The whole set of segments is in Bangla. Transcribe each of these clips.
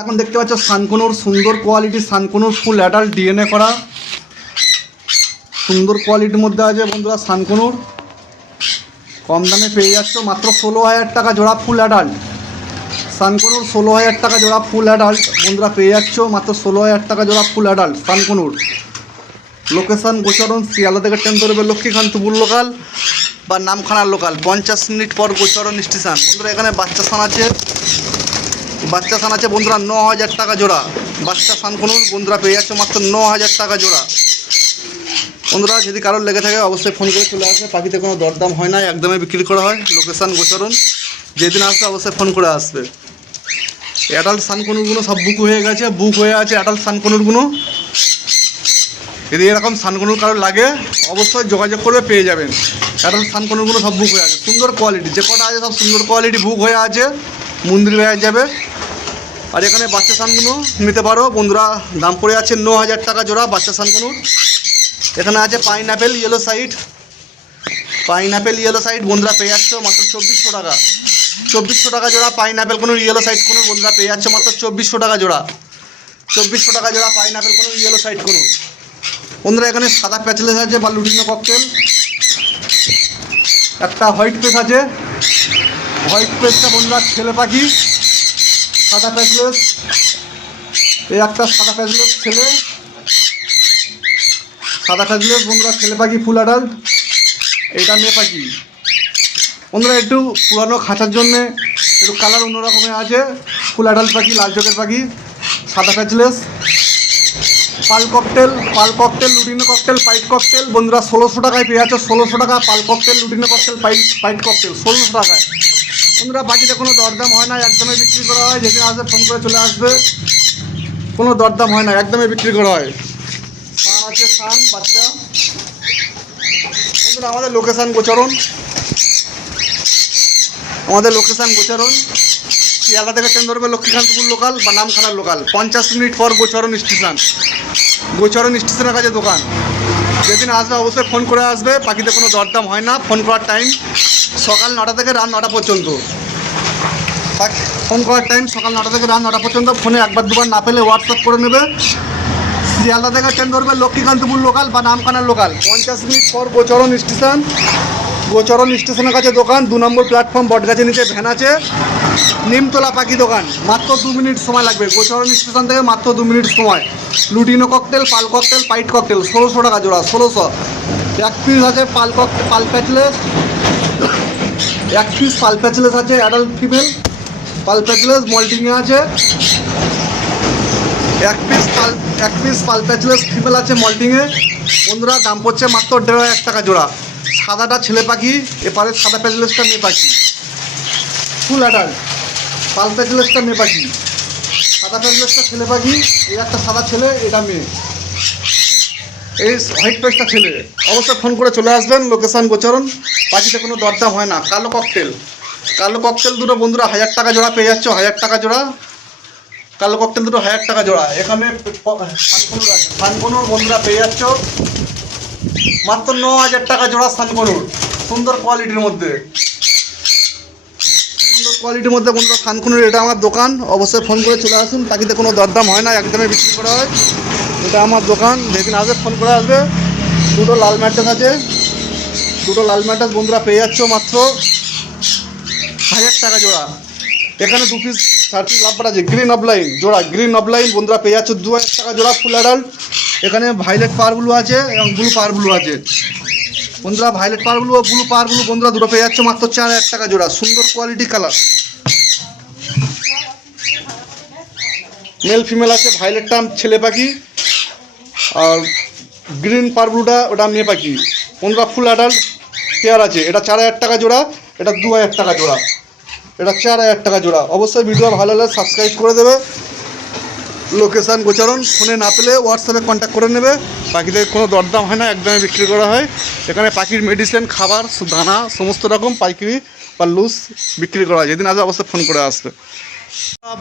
এখন দেখতে পাচ্ছ সানকনুর সুন্দর কোয়ালিটির সানকনুর ফুল অ্যাডাল্ট ডিএনএ করা। সুন্দর কোয়ালিটির মধ্যে আছে বন্ধুরা সানকনুর। কম দামে পেয়ে যাচ্ছ মাত্র ষোলো হাজার টাকা জোড়া ফুল অ্যাডাল্ট সানকনুর ষোলো হাজার টাকা জোড়া ফুল অ্যাডাল্ট বন্ধুরা পেয়ে যাচ্ছ মাত্র ষোলো হাজার টাকা জোড়া ফুল অ্যাডাল্ট সানকনুর। লোকেশন গোচরণ শিয়ালদা থেকে ট্রেন ধরবে লক্ষ্মীকান্তপুর লোকাল বা নামখানার লোকাল পঞ্চাশ মিনিট পর গোচরণ স্টেশন বন্ধুরা এখানে বাচ্চা সান আছে। বাচ্চা সান আছে বন্ধুরা ন হাজার টাকা জোড়া। বাচ্চা সান কোনো বন্ধুরা পেয়ে যাচ্ছে মাত্র ন হাজার টাকা জোড়া। বন্ধুরা, যদি কারোর লেগে থাকে অবশ্যই ফোন করে চলে আসবে। পাখিতে কোনো দরদাম হয় না, একদমই বিক্রি করা হয়। লোকেশান গোচরণ। যেদিন আসবে অবশ্যই ফোন করে আসবে। অ্যাডাল্ট সানকনুরগুলো সব বুক হয়ে গেছে বুক হয়ে আছে অ্যাডাল্ট সানকনুরগুলো যদি এরকম সানকনুর কারোর লাগে, অবশ্যই যোগাযোগ করবে, পেয়ে যাবেন। অ্যাডাল্ট সানকনুরগুলো সব বুক হয়ে আছে। সুন্দর কোয়ালিটি যে কটা আছে সব সুন্দর কোয়ালিটি বুক হয়ে আছে। মন্দির হয়ে যাবে। আর এখানে বাচ্চা সানগুলো নিতে পারো। বন্ধুরা, দাম পড়ে আছে ন হাজার টাকা জোড়া বাচ্চা সানগুলোর এখানে আছে pineapple yellow side pineapple yellow side বন্ধুরা পেয়ে যাচ্ছ মাত্র চব্বিশশো টাকা। চব্বিশশো টাকা জোড়া পাইন অ্যাপেল কোনো ইয়েলো সাইড কোনো বন্ধুরা পেয়ে যাচ্ছে মাত্র চব্বিশশো টাকা জোড়া। চব্বিশশো টাকা জোড়া পাইন অ্যাপেল কোনো ইয়েলো সাইড কোনো বন্ধুরা, এখানে সাদা প্যাচলেস আছে বা লুটিনো ককটেল। একটা হোয়াইট পেস আছে। হোয়াইট পেসটা বন্ধুরা ছেলে পাখি। সাদা প্যাচলেস এই একটা সাদা প্যাচলেস ছেলে সাদা প্যাচলেস বন্ধুরা ছেলে পাখি ফুল অ্যাডাল্ট এটা মেয়ে পাখি। বন্ধুরা, একটু পুরানো খাঁচার জন্যে, একটু কালার অন্যরকমের আছে, ফুল অ্যাডাল্ট পাখি, লাল চোখের পাখি, সাদা patchless pearl cockatiel pearl cockatiel lutino cockatiel pied cockatiel বন্ধুরা, ষোলোশো টাকায় পেয়ে আছে ষোলোশো টাকা, pearl cockatiel lutino cockatiel pied pied cockatiel ষোলোশো টাকায়। বন্ধুরা বাকিতে কোনো দরদাম হয় না, একদমই বিক্রি করা হয়, যেদিন আসবে ফোন করে চলে আসবে। কোনো দরদাম হয় না, একদমই বিক্রি করা হয়। সান আছে সান বাচ্চা। আমাদের লোকেশান গোচরণ। আমাদের লোকেশান গোচরণ। শিয়ালদা থেকে ট্রেন ধরবে লক্ষ্মীকান্তপুর লোকাল বা নামখানার লোকাল পঞ্চাশ মিনিট পর গোচরণ স্টেশন। গোচরণ স্টেশনের কাছে দোকান। যেদিন আসবে, অবশ্যই ফোন করে আসবে। পাখিতে কোনো দরদাম হয় না, ফোন করার টাইম সকাল নটা থেকে রাত নটা পর্যন্ত। ফোন করার টাইম সকাল নটা থেকে রাত নটা পর্যন্ত। ফোনে একবার দুবার না পেলে হোয়াটসঅ্যাপ করে নেবে। শিয়ালদা থেকে ট্রেন ধরবে লক্ষ্মীকান্তপুর লোকাল বা নামখানার লোকাল পঞ্চাশ মিনিট পর গোচরণ স্টেশন গোচরণ স্টেশনের কাছে দোকান। দু নম্বর প্ল্যাটফর্ম বটগাছের নিচে ভ্যান আছে। নিমতলা পাখি দোকান। মাত্র দু মিনিট সময় লাগবে। গোচরণ স্টেশন থেকে মাত্র দু মিনিট সময়। Lutino cockatiel pearl cockatiel pied cockatiel ষোলোশো টাকা জোড়া, ষোলোশো। এক পিস আছে পাল ককটেল পাল প্যাচলেস এক পিস পাল প্যাচলেস আছে অ্যাডাল্ট ফিমেল পাল প্যাচলেস মল্টিংয়ে আছে. এক পিস পাল এক পিস পাল প্যাচলেস ফিমেল আছে মল্টিংয়ে বন্ধুরা, দাম পড়ছে মাত্র দেড় হাজার টাকা জোড়া। সাদাটা ছেলে পাখি, এপারে সাদা প্যাচলেসটা মেয়ে পাখি। ফুল অ্যাডাল্ট পাল প্যাচলেসটা মেয়ে পাখি। সাদা প্যাচলেসটা ছেলে পাখি, এই একটা সাদা ছেলে, এটা মেয়ে। এই হোয়াইট পেসটা ছেলে অবশ্যই ফোন করে চলে আসবেন, লোকেশান গোচরণ পাখিতে কোনো দরদাম হয় না। কালো ককটেল। কালো ককটেল দুটো বন্ধুরা হাজার টাকা জোড়া পেয়ে যাচ্ছ, হাজার টাকা জোড়া। কালো ককটেল দুটো হাজার টাকা জোড়া। এখানে সানকনুর বন্ধুরা পেয়ে যাচ্ছ। মাত্র ন হাজার টাকা জোড়া সানকনুর। সুন্দর কোয়ালিটির মধ্যে। সুন্দর কোয়ালিটির মধ্যে বন্ধুরা সানকনুর এটা আমার দোকান। অবশ্যই ফোন করে চলে আসুন। পাখিতে কোনো দরদাম হয় না। একদমই বিক্রি করা হয়। এটা আমার দোকান, যেদিন আসবে ফোন করে আসবে। দুটো লাল ম্যাট্রেস আছে। দুটো লাল ম্যাট্রেস বন্ধুরা পেয়ে যাচ্ছ মাত্র হাজার টাকা জোড়া। এখানে দু পিস পিস লাভবার আছে গ্রিন অফলাইন জোড়া গ্রিন অফলাইন বন্ধুরা পেয়ে যাচ্ছ দু হাজার টাকা জোড়া ফুল অ্যাডাল্ট এখানে ভাইলেট পাওয়ার ব্লু আছে এবং ব্লু পাওয়ার ব্লু আছে। বন্ধুরা ভাইলেট পাওয়ার ব্লু ব্লু বন্ধুরা দুটো পেয়ে যাচ্ছে মাত্র চার হাজার টাকা জোড়া। সুন্দর কোয়ালিটি কালার মেল ফিমেল আছে ভাইলেটটা ছেলে পাখি। আর গ্রিন পার ব্লুটা ওটা মেয়ে পাখি পনেরো ফুল অ্যাডাল্ট পেয়ার আছে। এটা চার হাজার টাকা জোড়া, এটা দু হাজার টাকা জোড়া। এটা চার হাজার টাকা জোড়া। অবশ্যই ভিডিও ভালো লাগলে সাবস্ক্রাইব করে দেবে। লোকেশান গোচারণ, ফোনে না পেলে হোয়াটসঅ্যাপে কন্ট্যাক্ট করে নেবে। পাখিদের কোনো দরদাম হয় না, একদমই বিক্রি করা হয়। এখানে পাখির মেডিসিন খাবার দানা, সমস্ত রকম পাইকারি বা লুজ বিক্রি করা হয়। যেদিন আসবে অবশ্যই ফোন করে আসবে।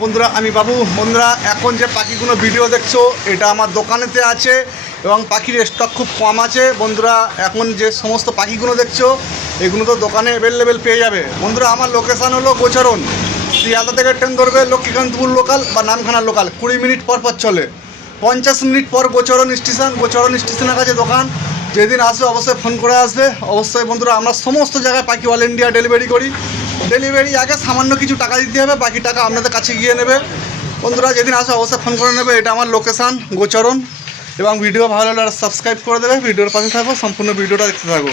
বন্ধুরা, আমি বাবু। বন্ধুরা, এখন যে পাখিগুলো ভিডিও দেখছ, এটা আমার দোকানেতে আছে এবং পাখির স্টক খুব কম আছে। বন্ধুরা, এখন যে সমস্ত পাখিগুলো দেখছ, এগুলো তো দোকানে অ্যাভেলেবেল পেয়ে যাবে। বন্ধুরা, আমার লোকেশান হলো গোচরণ। শিয়ালদা থেকে ট্রেন ধরবে লক্ষ্মীকান্তপুর লোকাল বা নামখানা লোকাল কুড়ি মিনিট পর পর চলে। পঞ্চাশ মিনিট পর গোচরণ স্টেশন গোচরণ স্টেশনের কাছে দোকান। যেদিন আসবে, অবশ্যই ফোন করে আসবে। অবশ্যই বন্ধুরা, আমরা সমস্ত জায়গায় পাখি অল ইন্ডিয়া ডেলিভারি করি। ডেলিভারি আগে সামান্য কিছু টাকা দিতে হবে, বাকি টাকা আপনাদের কাছে গিয়ে নেবে। বন্ধুরা, যেদিন আসবে অবশ্যই ফোন করে নেবে, এটা আমার লোকেশান গোচরণ। এবং ভিডিও ভালো লাগলে সাবস্ক্রাইব করে দেবে। ভিডিওর পাশে থাকব সম্পূর্ণ ভিডিওটা দেখতে থাকো।